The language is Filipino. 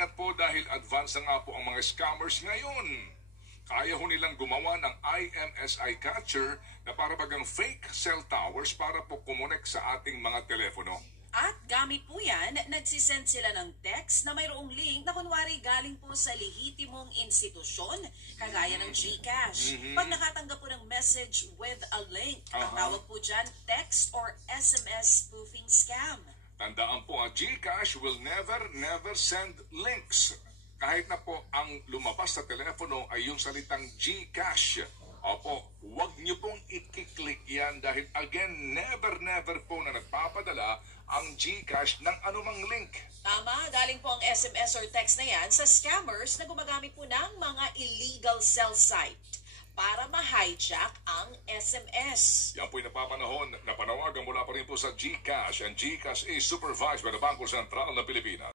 mag-ingat po dahil advance na nga po ang mga scammers ngayon. Kaya ho nilang gumawa ng IMSI catcher na para bagang fake cell towers para po kumonek sa ating mga telepono. At gamit po yan, nagsisend sila ng text na mayroong link na kunwari galing po sa lehitimong institusyon, kagaya ng GCash. Pag nakatanggap po ng message with a link, ang tawag po dyan, text or SMS spoofing scam. Tandaan po, GCash will never send links. Kahit na po ang lumabas sa telepono ay yung salitang GCash. Opo, huwag niyo pong i-click yan dahil again, never po na nagpapadala ang GCash ng anumang link. Tama, galing po ang SMS or text na yan sa scammers na gumagamit po ng mga illegal cell site para ma-hijack ang SMS. Yan po'y napapanahon na panawagan mula pa rin po sa GCash, and GCash is supervised by the Bangko Sentral ng Pilipinas.